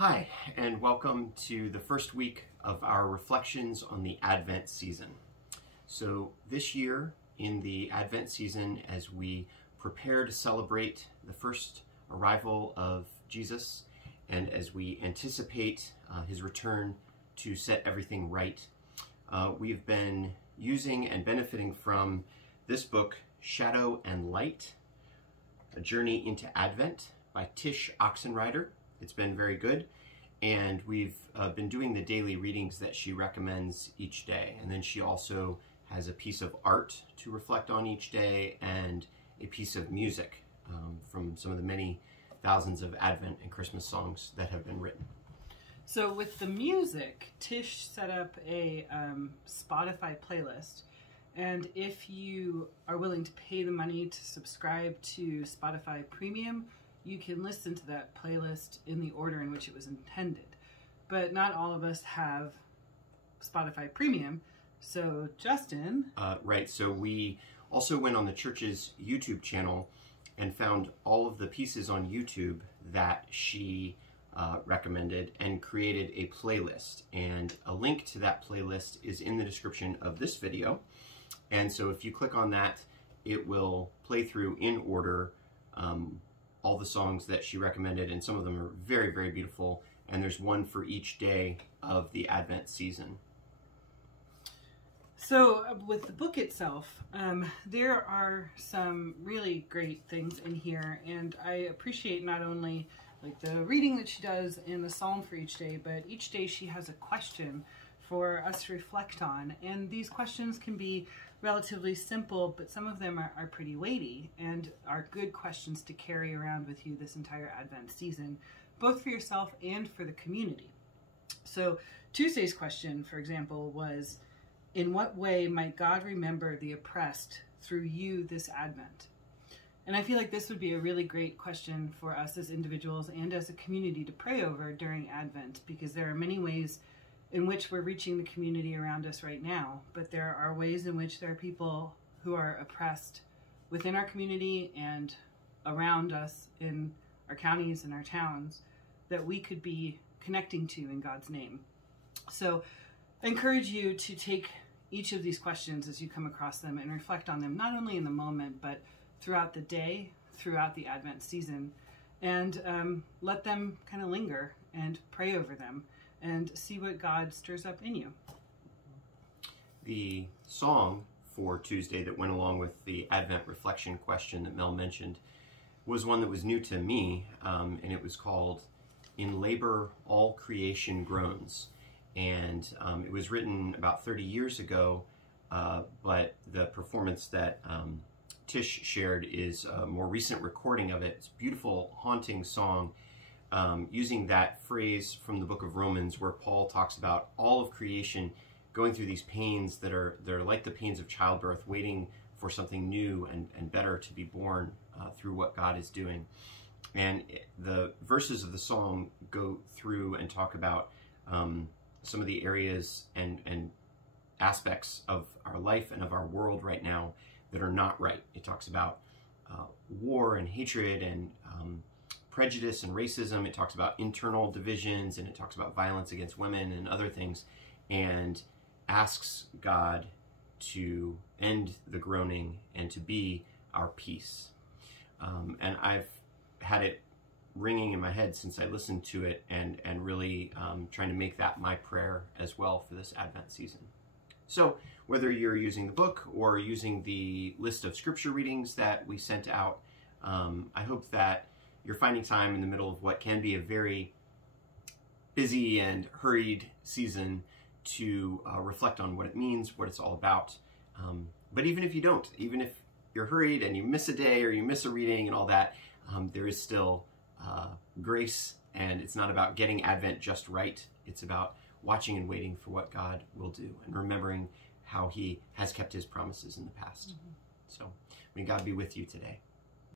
Hi, and welcome to the first week of our reflections on the Advent season. So this year in the Advent season, as we prepare to celebrate the first arrival of Jesus, and as we anticipate his return to set everything right, we've been using and benefiting from this book, Shadow and Light, A Journey into Advent by Tsh Oxenreider. It's been very good, and we've been doing the daily readings that she recommends each day. And then she also has a piece of art to reflect on each day and a piece of music from some of the many thousands of Advent and Christmas songs that have been written. So with the music, Tish set up a Spotify playlist. And if you are willing to pay the money to subscribe to Spotify Premium, you can listen to that playlist in the order in which it was intended. But not all of us have Spotify Premium. So Justin... Right, so we also went on the church's YouTube channel and found all of the pieces on YouTube that she recommended and created a playlist. And a link to that playlist is in the description of this video. And so if you click on that, it will play through in order all the songs that she recommended, and some of them are very, very beautiful, and there's one for each day of the Advent season. So with the book itself, there are some really great things in here, and I appreciate not only like the reading that she does and the psalm for each day, but each day she has a question for us to reflect on. And these questions can be relatively simple, but some of them are pretty weighty and are good questions to carry around with you this entire Advent season, both for yourself and for the community. So Tuesday's question, for example, was, in what way might God remember the oppressed through you this Advent? And I feel like this would be a really great question for us as individuals and as a community to pray over during Advent, because there are many ways in which we're reaching the community around us right now, but there are ways in which there are people who are oppressed within our community and around us in our counties and our towns that we could be connecting to in God's name. So I encourage you to take each of these questions as you come across them and reflect on them, not only in the moment, but throughout the day, throughout the Advent season, and let them kind of linger and pray over them and see what God stirs up in you. The song for Tuesday that went along with the Advent reflection question that Mel mentioned was one that was new to me, and it was called "In Labor All Creation Groans." And it was written about 30 years ago, but the performance that Tish shared is a more recent recording of it. It's a beautiful, haunting song, using that phrase from the book of Romans where Paul talks about all of creation going through these pains that are like the pains of childbirth, waiting for something new and better to be born through what God is doing. And the verses of the song go through and talk about some of the areas and aspects of our life and of our world right now that are not right. It talks about war and hatred and prejudice and racism. It talks about internal divisions, and it talks about violence against women and other things, and asks God to end the groaning and to be our peace. And I've had it ringing in my head since I listened to it, and really trying to make that my prayer as well for this Advent season. So whether you're using the book or using the list of scripture readings that we sent out, I hope that you're finding time in the middle of what can be a very busy and hurried season to reflect on what it means, what it's all about. But even if you don't, even if you're hurried and you miss a day or you miss a reading and all that, there is still grace, and it's not about getting Advent just right. It's about watching and waiting for what God will do and remembering how he has kept his promises in the past. So may God be with you today.